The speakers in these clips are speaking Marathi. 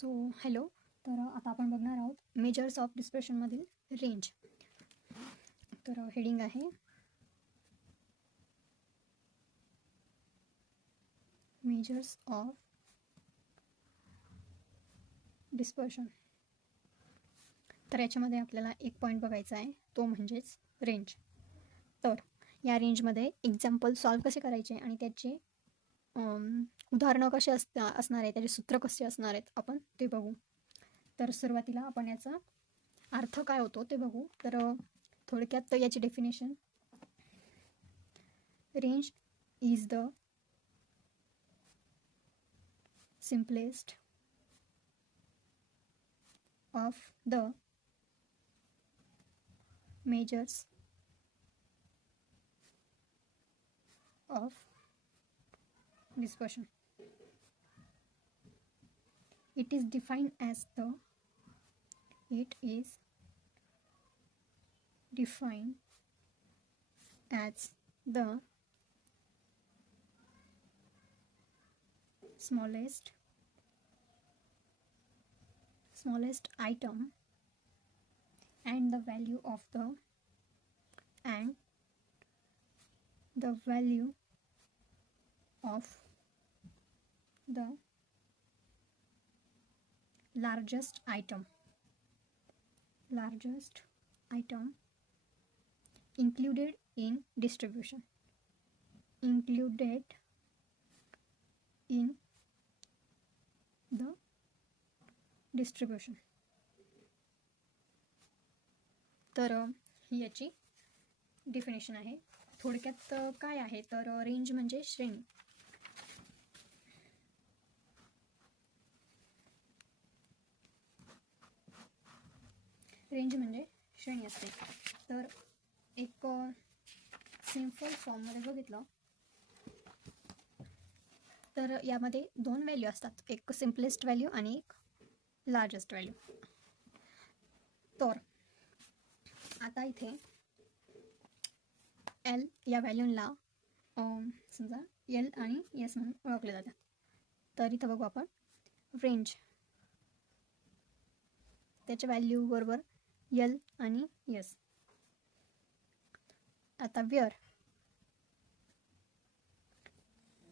So hello. तर आता आपण बघणार आहोत मेजर्स ऑफ डिस्पर्शनमधील रेंज. तर हेडिंग आहे मेजर्स ऑफ डिस्पर्शन. तर याच्यामध्ये आपल्याला एक पॉईंट बघायचा आहे, तो म्हणजेच रेंज. तर या रेंजमध्ये एक्झाम्पल सॉल्व कसे करायचे आणि त्याचे उदाहरणं कसे असणार आहे, त्याचे सूत्र कसे असणार आहेत, आपण ते बघू. तर सुरुवातीला आपण याचा अर्थ काय होतो ते बघू. तर थोडक्यात याची definition: range is the simplest of the measures of dispersion. It is defined as the smallest item and the value of the largest item included in distribution. तर ही याची डेफिनेशन आहे. थोडक्यात काय आहे तर रेंज म्हणजे श्रेणी. रेंज म्हणजे श्रेणी असते. तर एक सिम्पल फॉर्ममध्ये बघितलं तर यामध्ये दोन व्हॅल्यू असतात, एक सिम्पलेस्ट व्हॅल्यू आणि एक लार्जेस्ट व्हॅल्यू. तर आता इथे एल या व्हॅल्यूला समजा एल आणि एस म्हणून ओळखले जातात. तर इथं बघू आपण रेंज, त्याच्या व्हॅल्यू बरोबर एल आणि एस. आता where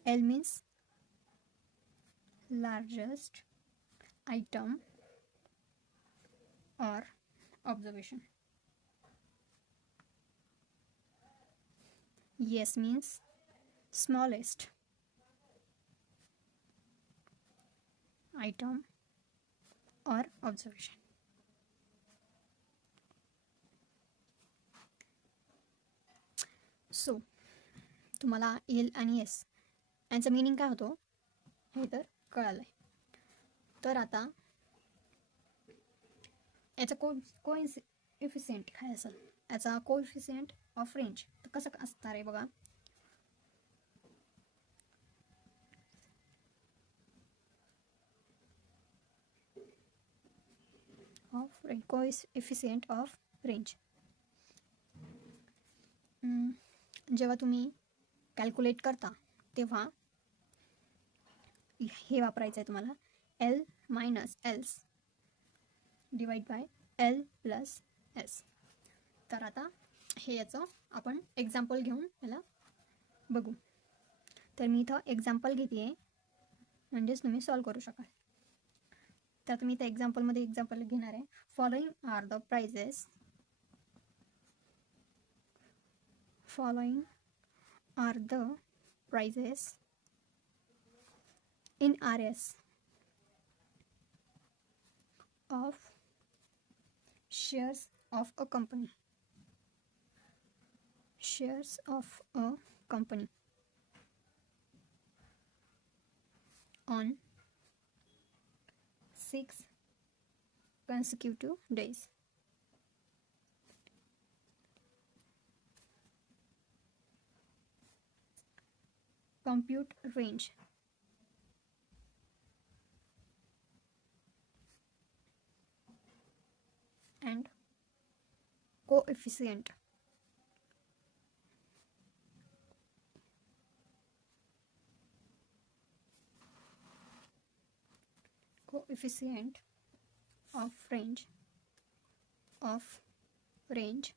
L means largest item or observation. Yes means smallest item or observation. So तुम्हाला एल आणि एस यांचा मीनिंग काय होतो हे तर कळालं आहे. तर आता याचा कोएफिशियंट काय असेल, याचा कोएफिशियंट ऑफ रेंज तर कसं असणार आहे बघा. कोएफिशियंट ऑफ रेंज जेव्हा तुम्ही कॅल्क्युलेट करता तेव्हा हे वापरायचं आहे तुम्हाला, L minus else divide by L plus S. तर आता हे याचं आपण एक्झाम्पल घेऊन याला बघू. तर मी इथं एक्झाम्पल घेते आहे, म्हणजेच तुम्ही सॉल्व करू शकाल. तर तुम्ही इथं एक्झाम्पलमध्ये एक्झाम्पल घेणार आहे. Following are the prices in RS of shares of a company on 6 consecutive days. Compute range. And coefficient coefficient of range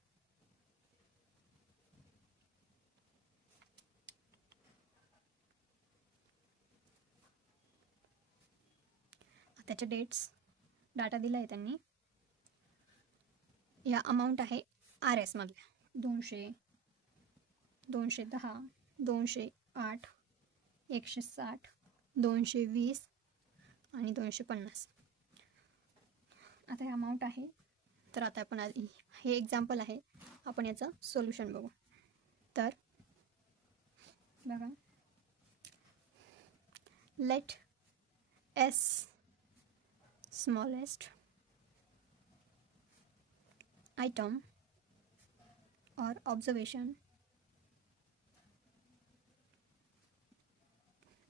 त्याचे डेट्स डाटा दिला आहे त्यांनी. या अमाऊंट आहे RS मधल्या 200, 210, 208, 160, 220 आणि 250. आता हे अमाऊंट आहे. तर आता आपण हे एक्झाम्पल आहे, आपण याचं सोल्युशन बघू. तर बघा, late S smallest item or observation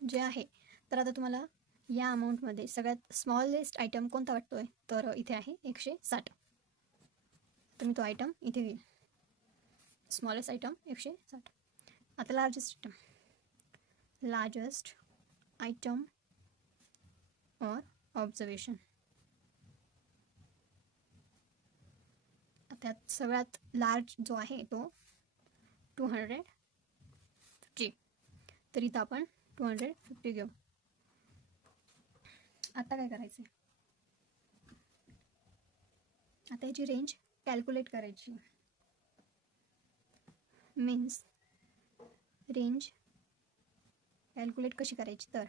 जे आहे. तर आता तुम्हाला या अमाऊंटमध्ये सगळ्यात स्मॉलेस्ट आयटम कोणता वाटतोय? तर इथे आहे 160. तर मी तो आयटम इथे घेईल. Smallest item 160. आता लार्जेस्ट आयटम और ऑब्झर्वेशन. त्यात सगळ्यात लार्ज जो आहे तो 250. तर इथं आपण 250 घेऊ. आता काय करायचं? आता याची रेंज कॅल्क्युलेट करायची. मीन्स रेंज कॅल्क्युलेट कशी करायची? तर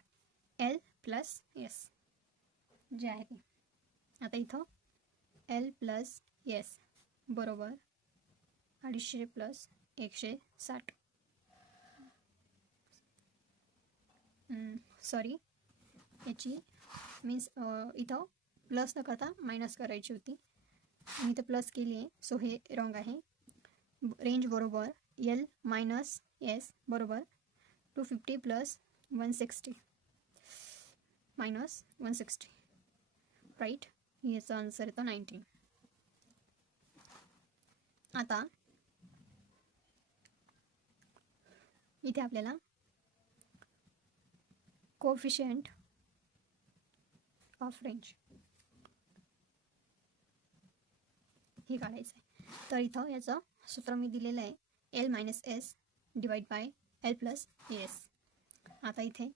L प्लस S जे आहे ते. आता इथं L प्लस S बरोबर 250 प्लस 160. सॉरी, याची मीन्स इथं प्लस न करता मायनस करायची होती आणि इथं प्लस केली आहे, सो हे रॉंग आहे. रेंज बरोबर L मायनस S बरोबर 250 प्लस 160 मायनस 160, राईट. याचा आन्सर येतो 19. आता इथे आपल्याला कोएफिशिएंट ऑफ रेंज हे काढायचं आहे. तर इथं याचं सूत्र मी दिलेलं आहे, L minus S divide by L plus S. आता इथे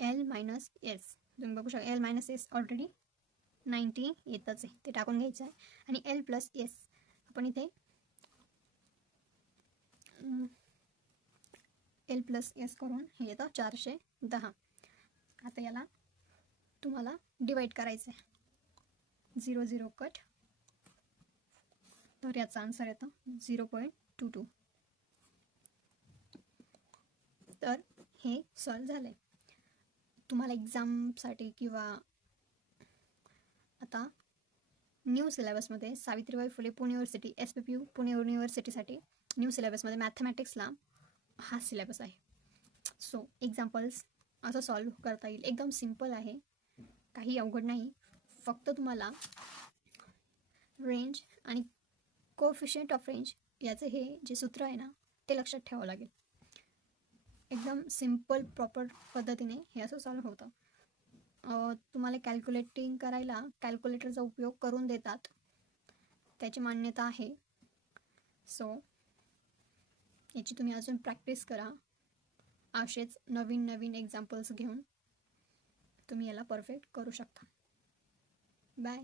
L मायनस S तुम्ही बघू शकता, L मायनस S ऑलरेडी 90 येतच आहे, ते टाकून घ्यायचं आहे. आणि L प्लस S आपण इथे L प्लस S करून हे येतं 410. आता याला तुम्हाला डिवाइड करायचं आहे, 0 0 कट. तर याचा आन्सर येतं 0.22. तर हे सॉल्व झालं आहे. तुम्हाला एक्झामसाठी किंवा आता न्यू सिलेबसमध्ये सावित्रीबाई फुले पुणे युनिव्हर्सिटी SPPU पुणे युनिव्हर्सिटीसाठी न्यू सिलेबसमध्ये मॅथमॅटिक्सला हा सिलेबस आहे. सो एक्झाम्पल्स असं सॉल्व करता येईल. एकदम सिम्पल आहे, काही अवघड नाही. फक्त तुम्हाला रेंज आणि कोएफिशिएंट ऑफ रेंज याचं हे जे सूत्र आहे ना ते लक्षात ठेवावं लागेल. एकदम सिम्पल प्रॉपर पद्धतीने हे असं सॉल्व होतं. तुम्हाला कॅल्क्युलेटिंग करायला कॅल्क्युलेटरचा उपयोग करून देतात, त्याची मान्यता आहे. सो याची तुम्ही अजून प्रॅक्टिस करा. असेच नवीन नवीन एक्झाम्पल्स घेऊन तुम्ही याला परफेक्ट करू शकता. बाय.